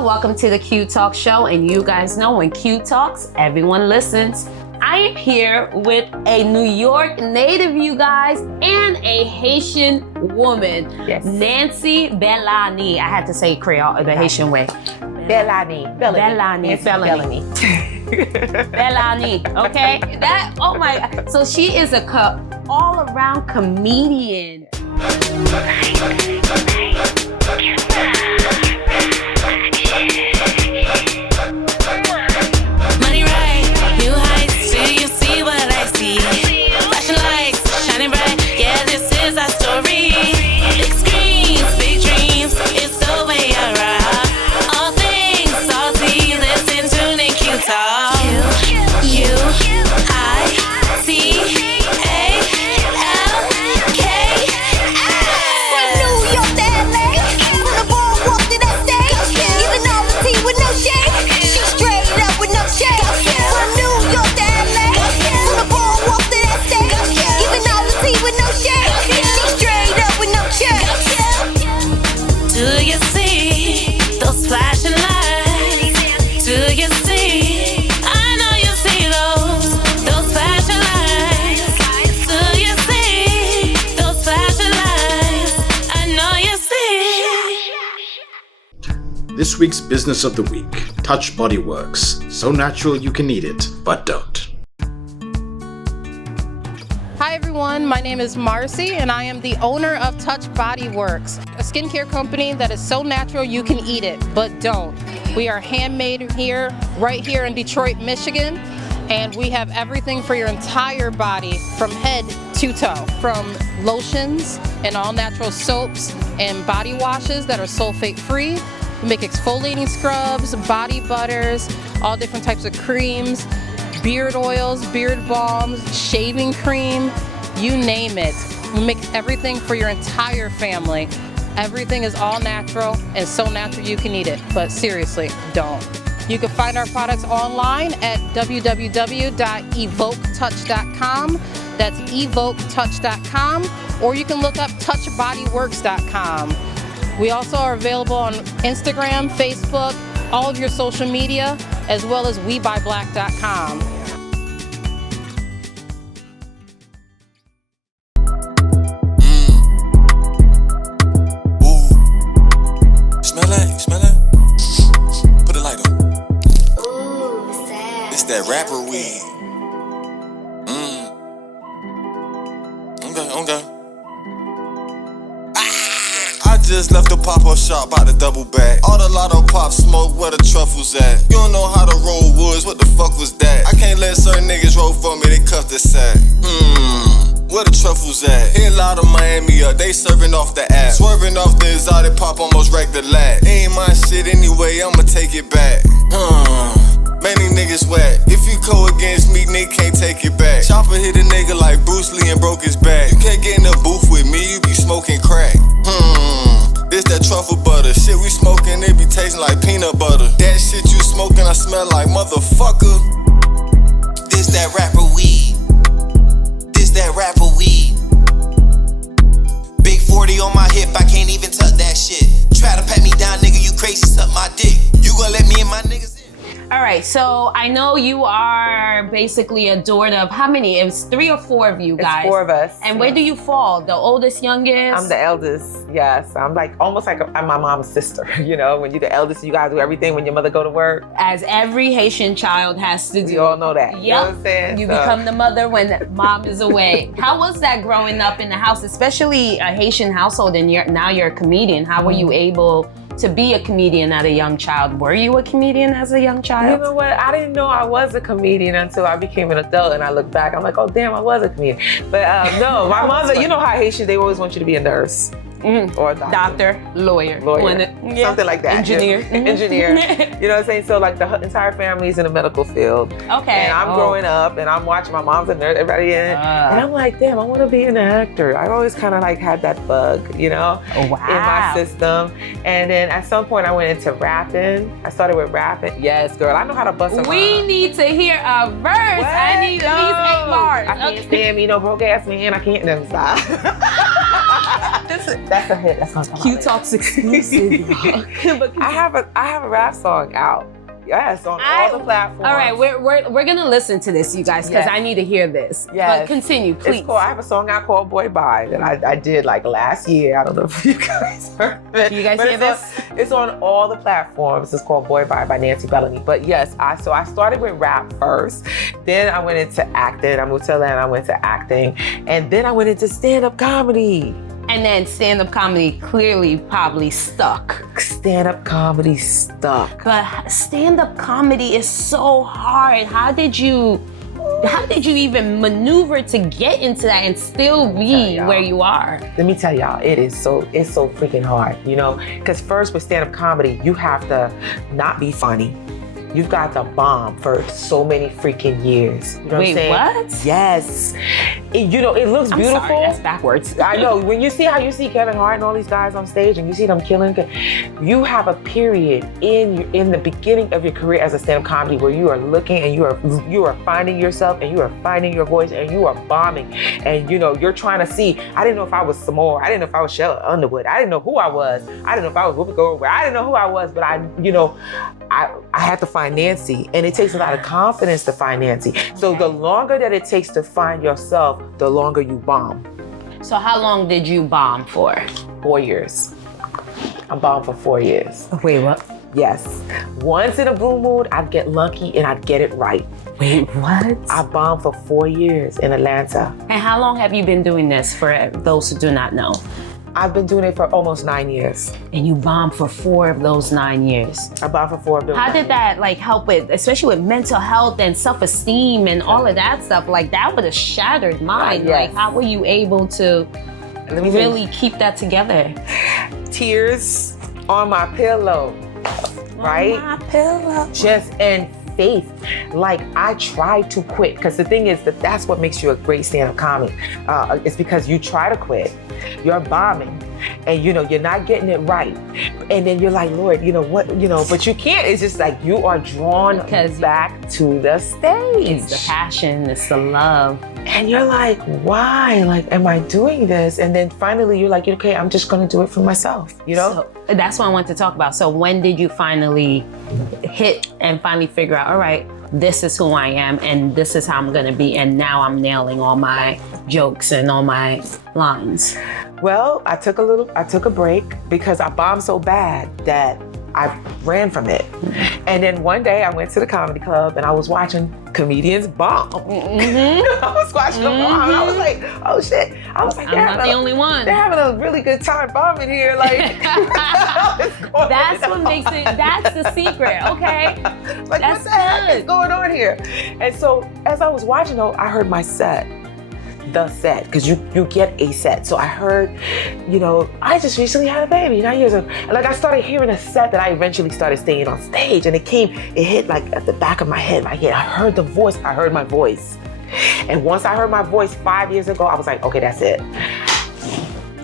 Hello, welcome to the Qui Talks show. And you guys know when Qui Talks, everyone listens. I am here with a New York native, you guys, and a Haitian woman. Yes. Nancy Bellany. I had to say Creole the Haitian way. Bellany. Bellany. Bellany. Okay. Oh my. So she is a all-around comedian. Money right, new heights. Do you see what I see? Flashing lights, shining bright. Yeah, this is our story. Big screens, big dreams. It's the way I rock. All things salty. Listen to Qui Talks. This week's business of the week, Touch Body Works. So natural you can eat it, but don't. Hi everyone, my name is Marcy and I am the owner of Touch Body Works, a skincare company that is so natural you can eat it, but don't. We are handmade here, right here in Detroit, Michigan, and we have everything for your entire body from head to toe, from lotions and all natural soaps and body washes that are sulfate free. We make exfoliating scrubs, body butters, all different types of creams, beard oils, beard balms, shaving cream, you name it. We make everything for your entire family. Everything is all natural and so natural you can eat it, but seriously, don't. You can find our products online at www.evoketouch.com. That's evoketouch.com, or you can look up touchbodyworks.com. We also are available on Instagram, Facebook, all of your social media, as well as WeBuyBlack.com. Smell that? Put a light on. Ooh, sad. It's that rapper weed. Okay. I just left the pop-up shop, about to double back. All the lotto pop smoke, where the truffles at? You don't know how to roll woods, what the fuck was that? I can't let certain niggas roll for me, they cuff the sack. Where the truffles at? Hit a lot of Miami up, they serving off the app. Swerving off the exotic pop, almost wrecked the lat. Ain't my shit anyway, I'ma take it back. Many niggas whack. If you go against me, nigga can't take it back. Chopper hit a nigga like Bruce Lee and broke his back. You can't get in the booth with me, you be smoking crack. This that truffle butter. Shit we smoking, it be tasting like peanut butter. That shit you smoking, I smell like motherfucker. This that rapper weed. This that rapper weed. Big 40 on my hip, I can't even tuck that shit. Try to pat me down, nigga, you crazy, suck my dick. You gon' let me and my niggas in? All right, so I know you are basically a daughter of how many? It was 3 or 4 of you guys. It's 4 of us. And where do you fall? The oldest, youngest? I'm the eldest, yes. I'm like almost like I'm my mom's sister. You know, when you're the eldest, you guys do everything when your mother go to work. As every Haitian child has to do. We all know that. Yep. You know what I'm saying? You become the mother when mom is away. How was that growing up in the house, especially a Haitian household, and now you're a comedian? How were you able to be a comedian as a young child? Were you a comedian as a young child? You know what? I didn't know I was a comedian until I became an adult, and I look back, I'm like, oh damn, I was a comedian. But no, my mother, you know how Haitians, they always want you to be a nurse. Or a doctor, lawyer, something like that. Engineer. Engineer. You know what I'm saying? So like the entire family is in the medical field. Okay. And I'm growing up and I'm watching my mom's a nurse, everybody in it. And I'm like, damn, I want to be an actor. I've always kind of like had that bug, you know, in my system. And then at some point I went into rapping. I started with rapping. Yes, girl, I know how to bust a We need to hear a verse. What? I need at least 8 bars. I can't stand me, no broke ass man. I can't stop. That's a hit. That's gonna come Qui out. Talks exclusive. I have a rap song out. Yes, on all the platforms. All right, we're gonna listen to this, you guys, because Yes. I need to hear this. Yes. But continue, please. It's cool. I have a song out called Boy Bye that I did like last year. I don't know if you guys heard it. Do you guys But hear this? It's on all the platforms. It's called Boy Bye by Nancy Bellany. But yes, I started with rap first. Then I went into acting. I moved to Atlanta. I went to acting. And then I went into stand-up comedy. And then stand-up comedy clearly probably stuck. Stand-up comedy stuck. But stand-up comedy is so hard. How did you even maneuver to get into that and still be where you are? Let me tell y'all, it's so freaking hard, you know? Because first with stand-up comedy, you have to not be funny. You've got to bomb for so many freaking years. You know Wait, what I'm saying? what? Yes. It looks beautiful. I'm sorry, that's backwards. I know. When you see how you see Kevin Hart and all these guys on stage and you see them killing, you have a period in the beginning of your career as a stand-up comedy where you are looking and you are finding yourself and you are finding your voice and you are bombing. And you're trying to see, I didn't know if I was Samore, I didn't know if I was Shella Underwood, I didn't know who I was, I didn't know if I was Whoopi Goldberg, I didn't know who I was, but I had to find Nancy, and it takes a lot of confidence to find Nancy. So the longer that it takes to find yourself, the longer you bomb. So how long did you bomb for? 4 years. I bombed for 4 years. Wait, what? Yes. Once in a blue mood, I'd get lucky and I'd get it right. Wait, what? I bombed for 4 years in Atlanta. And how long have you been doing this, for those who do not know? I've been doing it for almost 9 years. And you bombed for 4 of those 9 years. I bombed for 4 of those. How did that help with, especially with mental health and self-esteem and all of that stuff? Like that would have shattered mine. Yes. Like how were you able to really keep that together? Tears on my pillow, right? On my pillow. Just and faith. Like I tried to quit, because the thing is that's what makes you a great stand-up comic. It's because you try to quit, you're bombing, and you're not getting it right, and then you're like, Lord, but you can't. It's just like you are drawn back to the stage. It's the passion, it's the love. And you're like, why? Like, am I doing this? And then finally you're like, okay, I'm just gonna do it for myself, So that's what I want to talk about. So when did you finally hit and finally figure out, all right, this is who I am and this is how I'm gonna be, and now I'm nailing all my jokes and all my lines? Well, I took a break because I bombed so bad that I ran from it. And then one day I went to the comedy club and I was watching comedians bomb. Mm-hmm. I was watching them bomb and I was like, oh shit. I was like, I'm not the only one. They're having a really good time bombing here. Like, that's what makes it, that's the secret, okay? Like, that's what the heck good. is going on here? And so as I was watching, though, I heard my set. The set, because you get a set. So I heard, I just recently had a baby 9 years ago. And like I started hearing a set that I eventually started staying on stage, and it hit like at the back of my head. I heard the voice, I heard my voice. And once I heard my voice 5 years ago, I was like, okay, that's it.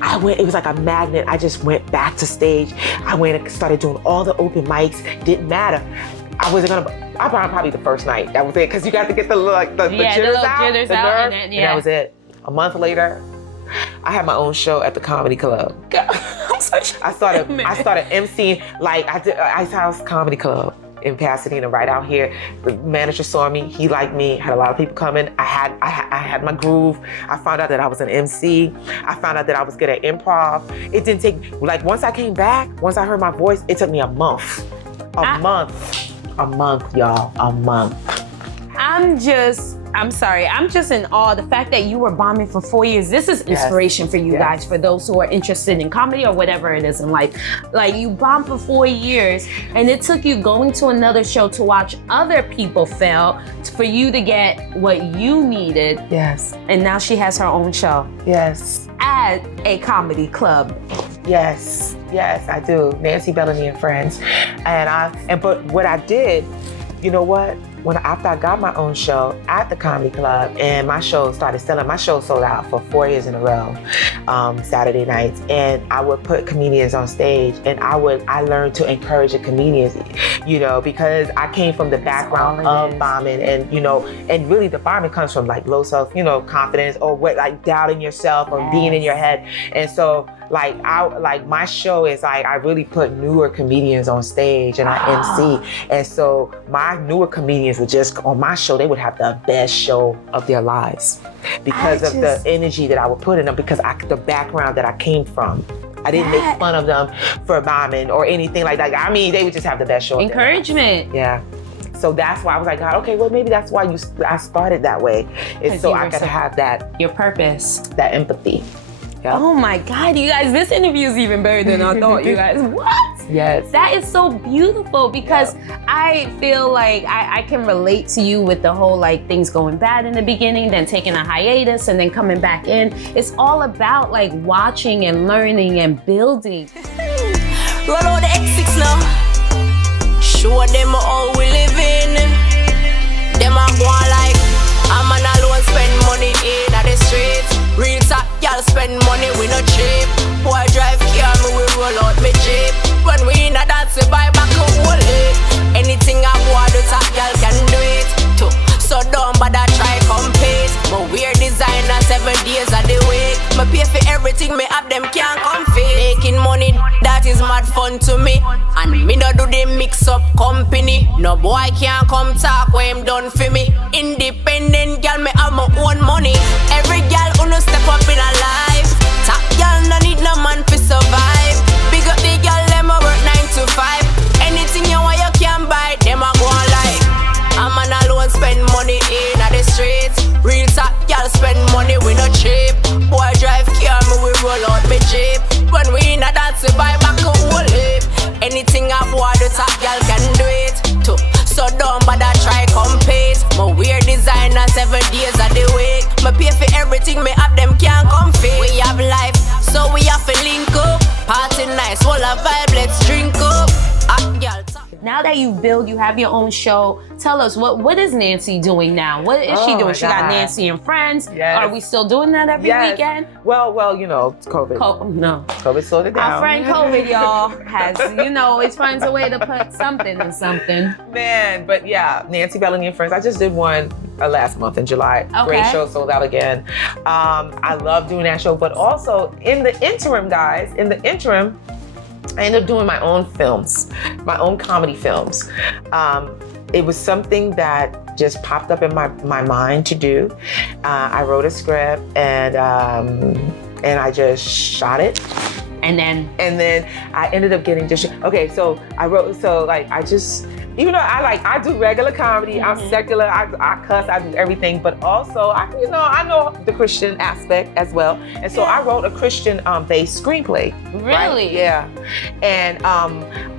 It was like a magnet. I just went back to stage. I went and started doing all the open mics. Didn't matter. I bombed probably the first night. That was it, because you got to get the jitters out, the nerve, and that was it. A month later, I had my own show at the comedy club. I'm sorry. I started emceeing, like I did Ice House Comedy Club in Pasadena, right out here. The manager saw me, he liked me, had a lot of people coming. I had my groove. I found out that I was an MC. I found out that I was good at improv. It didn't take, once I came back, once I heard my voice, it took me a month. A month, y'all, a month. I'm sorry, I'm just in awe. The fact that you were bombing for 4 years, this is inspiration for you guys, for those who are interested in comedy or whatever it is in life. Like, you bombed for 4 years, and it took you going to another show to watch other people fail for you to get what you needed. Yes. And now she has her own show. Yes. At a comedy club. Yes, I do. Nancy Bellany and Friends. But what I did, you know what? After I got my own show at the comedy club and my show started selling, my show sold out for 4 years in a row, Saturday nights. And I would put comedians on stage, and I learned to encourage the comedians, because I came from the background of bombing, and and really the bombing comes from like low self, confidence, or doubting yourself or being in your head. And so like my show is like I really put newer comedians on stage and I MC, and so my newer comedians would just on my show they would have the best show of their lives because of the energy that I would put in them, because the background that I came from. I didn't make fun of them for bombing or anything like that. I mean, they would just have the best show. Encouragement. Yeah. So that's why I was like, God, okay, well, maybe that's why I started that way. It's so I could have that. Your purpose. That empathy. Yeah. Oh my God, you guys, this interview is even better than I thought, you guys. What? Yes. That is so beautiful because I feel like I can relate to you with the whole like things going bad in the beginning, then taking a hiatus and then coming back in. It's all about like watching and learning and building. Roll on the S6 now. Show them how we living. Them a go like I'm an alone spend money in the streets. Real top y'all spend money we no cheap. Boy drive car me we roll out me jeep. When we in a dance we buy back a whole head. Anything I want the top y'all can do it too. So don't bother try compete. But we're designer 7 days of the week. Me pay for everything me have them can't compete. Making money that is mad fun to me. And me no do the mix up company. No boy can't come talk when him done for me. Independent girl me have my own money. Every girl who no step up in a life. Top girl no need no man to survive. Big up the girl them a work 9 to 5. Anything you want you can buy. Them a go like I'm an alone spend money in the streets. Real top y'all spend money we no cheap. Boy drive car me we roll out me jeep. When we in a dance we buy back a whole heap. Anything I want the top y'all can do it too. So don't bother try compete. My weird designer 7 days of the week. Me pay for everything me have them can't compete. We have life so we have to link up. Party nice, all a vibe, let's drink up. Now that you build, you have your own show. Tell us what is Nancy doing now? What is she doing? She got Nancy and Friends. Yes. Are we still doing that every weekend? Well, you know, it's COVID. No. COVID slowed it down. Our friend COVID, y'all, has, always finds a way to put something in something. Man, but yeah, Nancy Bellany and Friends. I just did one last month in July. Okay. Great show, sold out again. I love doing that show, but also in the interim, guys, I ended up doing my own films, my own comedy films. It was something that just popped up in my mind to do. I wrote a script and I just shot it. And then I ended up getting okay, so even though I do regular comedy, I'm secular, I cuss, I do everything, but also I know the Christian aspect as well. And so I wrote a Christian based screenplay. Really? Right? Yeah. And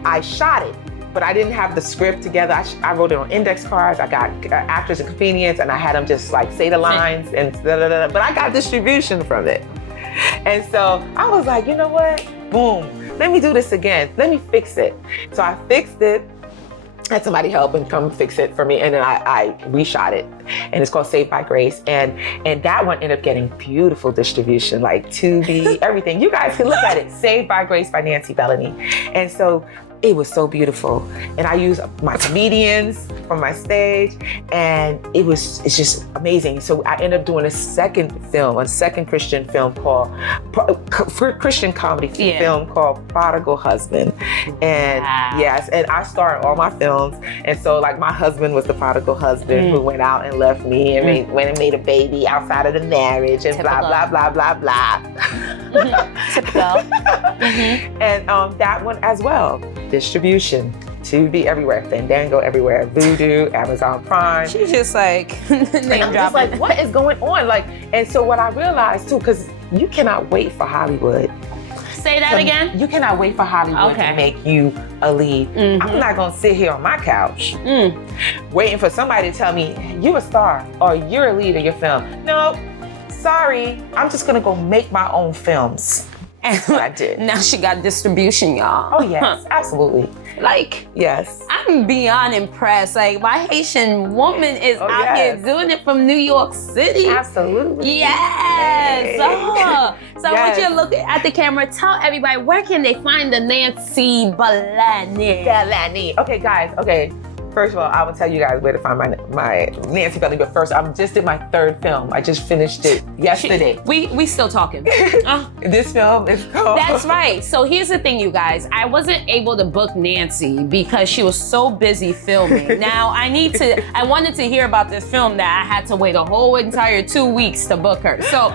I shot it, but I didn't have the script together. I wrote it on index cards. I got actors and comedians and I had them just like say the lines and but I got distribution from it. And so I was like, you know what? Boom, let me do this again. Let me fix it. So I fixed it. Had somebody help and come fix it for me, and then I reshot it, and it's called Saved by Grace, and that one ended up getting beautiful distribution, like Tubi, everything. You guys can look at it, Saved by Grace by Nancy Bellany, and so it was so beautiful, and I used my comedians from my stage, and it's just amazing. So I ended up doing a second Christian film called Christian comedy film called Prodigal Husband, and yes, and I star in all my films, and so like my husband was the prodigal husband who went out and left me and went and made a baby outside of the marriage and blah blah blah blah blah. Typical. And that one as well. Distribution, Tubi everywhere, Fandango everywhere, Vudu, Amazon Prime. She's just like name I'm just like, what is going on? Like, and so what I realized too, because you cannot wait for Hollywood. Say that again? You cannot wait for Hollywood to make you a lead. I'm not gonna sit here on my couch waiting for somebody to tell me you're a star or you're a lead in your film. No, sorry, I'm just gonna go make my own films. That's what I did. Now she got distribution, y'all. Oh yes, absolutely. Like, yes. I'm beyond impressed. Like, my Haitian woman is out here doing it from New York City. Absolutely. Yes. So once you look at the camera, tell everybody, where can they find the Nancy Bellany? Okay, guys. Okay. First of all, I will tell you guys where to find my Nancy Bellany. But first, I just did my 3rd film. I just finished it yesterday. We still talking. This film is called. That's right. So here's the thing, you guys. I wasn't able to book Nancy because she was so busy filming. Now I wanted to hear about this film that I had to wait a whole entire 2 weeks to book her. So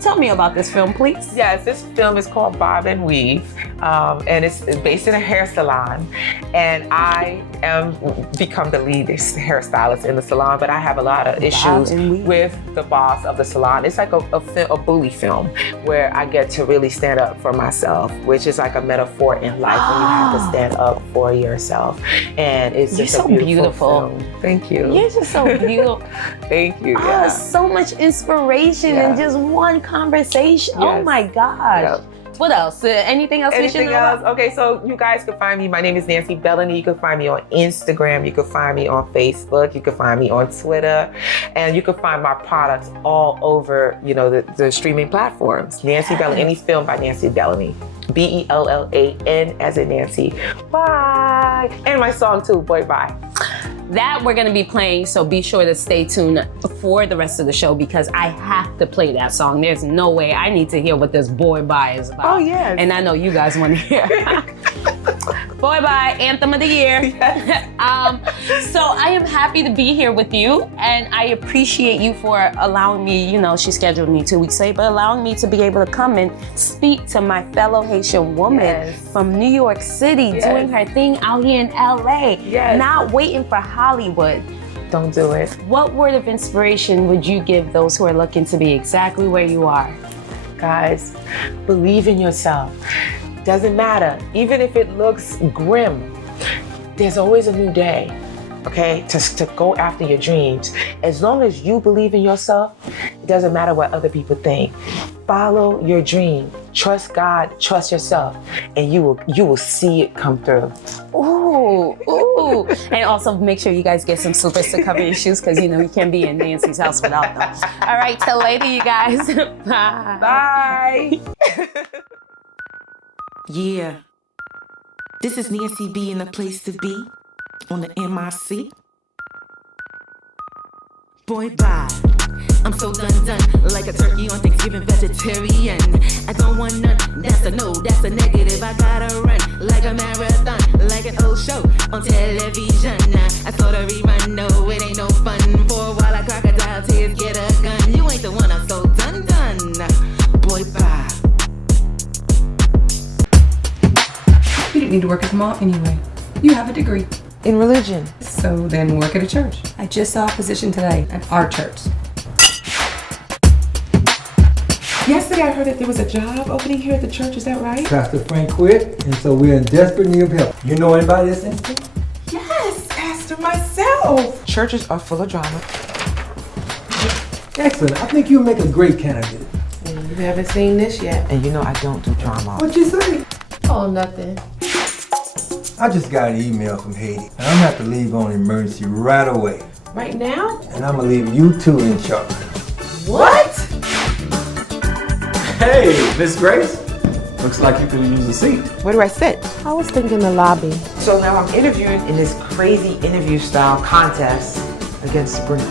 tell me about this film, please. Yes, this film is called Bob and Weave, and it's based in a hair salon. And I am become the lead hairstylist in the salon, but I have a lot of issues with the boss of the salon. It's like a bully film where I get to really stand up for myself, which is like a metaphor in life when you have to stand up for yourself. And it's just so beautiful. Film. Thank you. You're just so beautiful. Thank you. Yeah. So much inspiration in just one conversation. Yes. Oh my gosh. Yep. What else? Anything else? Anything else? Okay, so you guys can find me. My name is Nancy Bellany. You can find me on Instagram. You can find me on Facebook. You can find me on Twitter, and you can find my products all over, the streaming platforms. Nancy Bellany. Any film by Nancy Bellany. Bellan as in Nancy. Bye. And my song too. Boy, bye. That we're gonna be playing, so be sure to stay tuned for the rest of the show because I have to play that song. There's no way. I need to hear what this Boy Bye is about. Oh, yes. And I know you guys want to hear. Boy Bye, Anthem of the Year. Yes. So I am happy to be here with you, and I appreciate you for allowing me, she scheduled me 2 weeks late, but allowing me to be able to come and speak to my fellow Haitian woman from New York City, doing her thing out here in LA, not waiting for Hollywood. Don't do it. What word of inspiration would you give those who are looking to be exactly where you are? Guys, believe in yourself. Doesn't matter. Even if it looks grim, there's always a new day, okay? To go after your dreams. As long as you believe in yourself, it doesn't matter what other people think. Follow your dream. Trust God, trust yourself, and you will see it come through. Ooh. And also make sure you guys get some slippers to cover your shoes because you can't be in Nancy's house without them. All right, till later, you guys. Bye. Bye. Yeah. This is Nancy B in the place to be on the MIC. Boy, bye. I'm so done, like a turkey on Thanksgiving, vegetarian. I don't want none, that's a no, that's a negative. I gotta run like a marathon, like an old show on television. I saw the rerun, no, it ain't no fun. For a while, I crocodile tears, get a gun. You ain't the one, I'm so done. Boy, bye. You didn't need to work at the mall anyway. You have a degree. In religion. So then work at a church. I just saw a position today at our church. Yesterday I heard that there was a job opening here at the church, is that right? Pastor Frank quit, and so we're in desperate need of help. You know anybody that's interested? Yes, Pastor, myself. Churches are full of drama. Excellent. I think you'll make a great candidate. You haven't seen this yet. And I don't do drama. What'd you say? Oh, nothing. I just got an email from Haiti, and I'm gonna have to leave on emergency right away. Right now? And I'm gonna leave you two in charge. What? Hey, Miss Grace. Looks like you could use a seat. Where do I sit? I was thinking the lobby. So now I'm interviewing in this crazy interview style contest against Sabrina.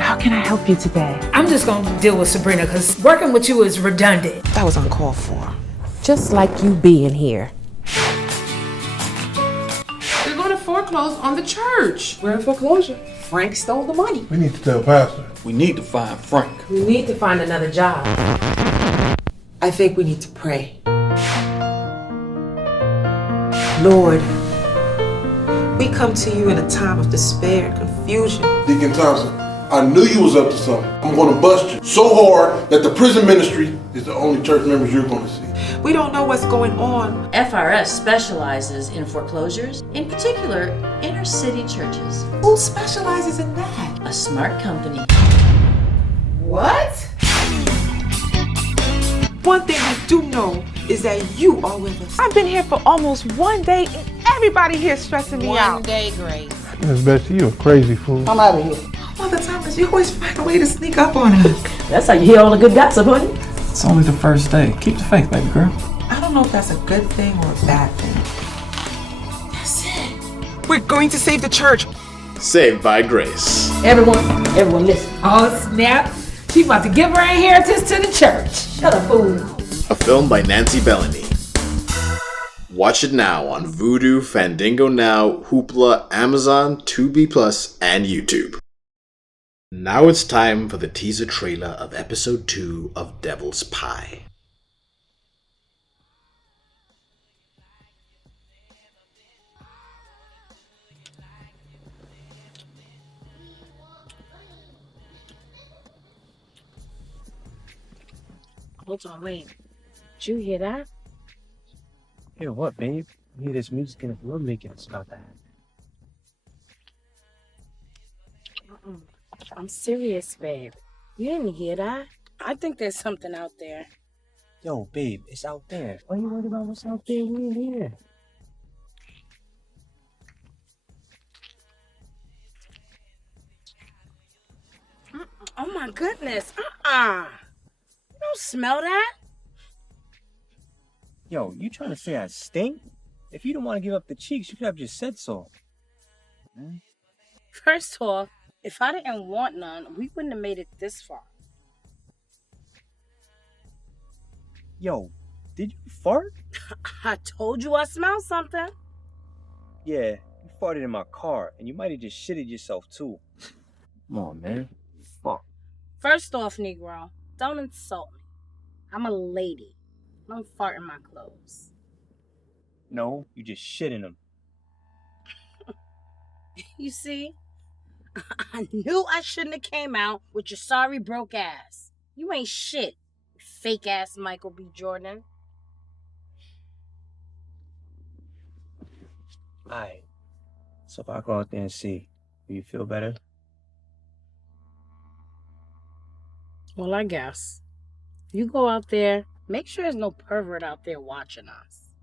How can I help you today? I'm just gonna deal with Sabrina because working with you is redundant. That was uncalled for. Just like you being here. They're going to foreclose on the church. We're in foreclosure. Frank stole the money. We need to tell Pastor. We need to find Frank. We need to find another job. I think we need to pray. Lord, we come to you in a time of despair and confusion. Deacon Thompson, I knew you was up to something. I'm going to bust you so hard that the prison ministry is the only church members you're going to see. We don't know what's going on. FRS specializes in foreclosures, in particular, inner city churches. Who specializes in that? A smart company. What? One thing we do know is that you are with us. I've been here for almost 1 day and everybody here is stressing me out. 1 day grace. That's best to you, a crazy fool. I'm out of here. Mother Thomas, you always find a way to sneak up on us. That's how you hear all the good gossip, honey. It's only the first day. Keep the faith, baby girl. I don't know if that's a good thing or a bad thing. That's it. We're going to save the church. Saved by Grace. Everyone listen. Oh, snap. She about to give her inheritance to the church. Shut up, fool. A film by Nancy Bellany. Watch it now on Vudu, Fandango Now, Hoopla, Amazon, Tubi Plus, and YouTube. Now it's time for the teaser trailer of episode 2 of Devil's Pie. Hold on, wait. Did you hear that? Hear what, babe? You hear this music and we're making us about that. I'm serious, babe. You didn't hear that? I think there's something out there. Yo, babe, it's out there. Why you worried about what's out there? We ain't here. Oh my goodness. You don't smell that? Yo, you trying to say I stink? If you don't want to give up the cheeks, you could have just said so. First off, if I didn't want none, we wouldn't have made it this far. Yo, did you fart? I told you I smelled something. Yeah, you farted in my car, and you might have just shitted yourself too. Come on, man. Fuck. First off, Negro, don't insult me. I'm a lady. Don't fart in my clothes. No, you just shit in them. You see? I knew I shouldn't have came out with your sorry broke ass. You ain't shit, fake ass Michael B. Jordan. Alright. So if I go out there and see, do you feel better? Well, I guess. You go out there, make sure there's no pervert out there watching us.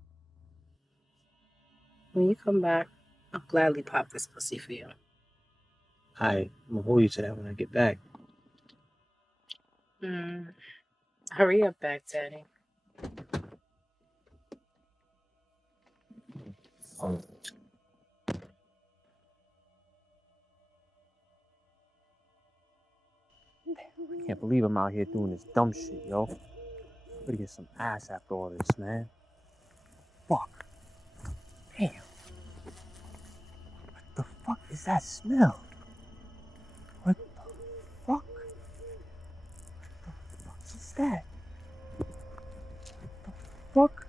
When you come back, I'll gladly pop this pussy for you. Alright, I'm gonna hold you to that when I get back. Hurry up, back daddy. I can't believe I'm out here doing this dumb shit, yo. Gotta get some ass after all this, man. Fuck. Damn. What the fuck is that smell? What the fuck? What the fuck is that? What the fuck?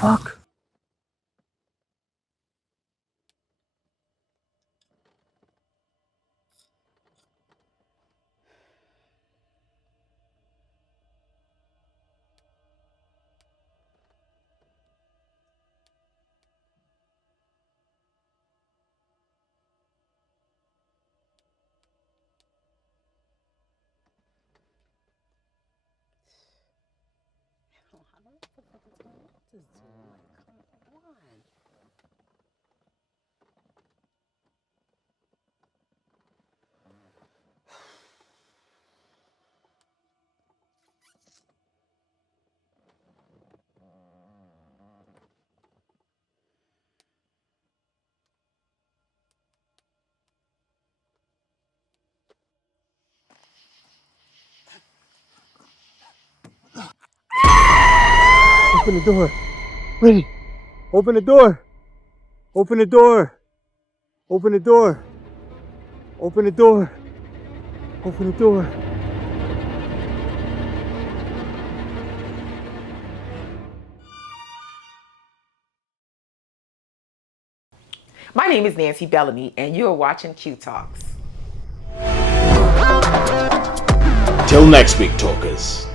Fuck. Open the door. Wait. Open the door. Open the door. Open the door. Open the door. Open the door. My name is Nancy Bellany, and you are watching Qui Talks. Till next week, talkers.